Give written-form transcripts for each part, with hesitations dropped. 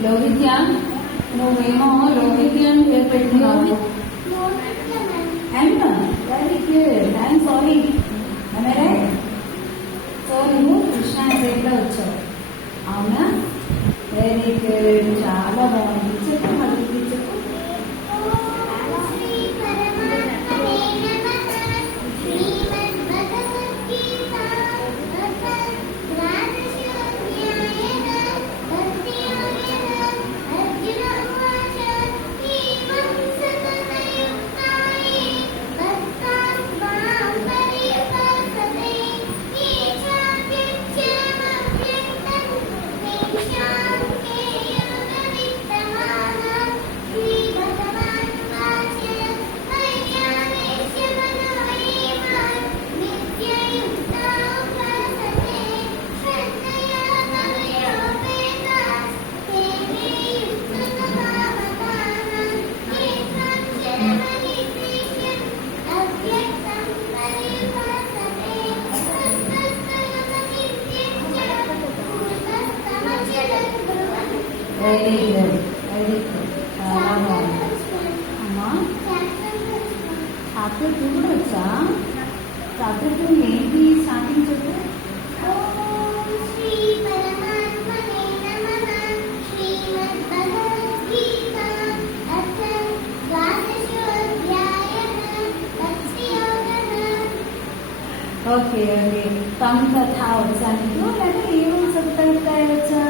లోహిత్య, నువ్వేమో లోహిత్య అని పేరు పెట్టుకున్నావు. Very good. I'm sorry. So నువ్వు కృష్ణ పేరులో వచ్చావు, అవునా? వెరీ గుడ్, చాలా బాగుంది. చెప్పు, మళ్ళీ చెప్పు. వెరీ గుడ్, వెరీ గుడ్, చాలా బాగుంది అమ్మా. చాప్టర్ 2 కూడా వచ్చా? చాప్టర్ 2 ఏంటి స్టార్టింగ్ చెప్పు. ఓకే అండి. తం తథా వచ్చా నీకు, లేకపోతే ఏ రూల్స్ వస్తాయి వచ్చా?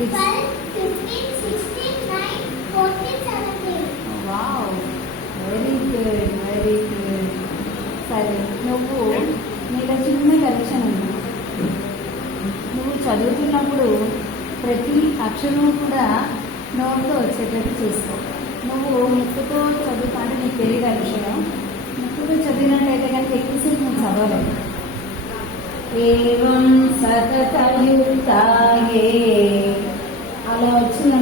15, 16, 9, 14, 17. Wow, very good, very good. సరే, నువ్వు నీలో చిన్న కరెక్షన్ ఉంది. నువ్వు చదువుతున్నప్పుడు ప్రతి అక్షరం కూడా నోట్తో వచ్చేటట్టు చూసుకో. నువ్వు ముక్కుతో చదువుతాంటే నీకు తెలియదు విషయం. ముక్కుతో చదివినట్టయితే కనుక ఎక్కువసేపు నువ్వు చదవలేదు. ఏవం సతతయుక్తాయే అలా వచ్చింది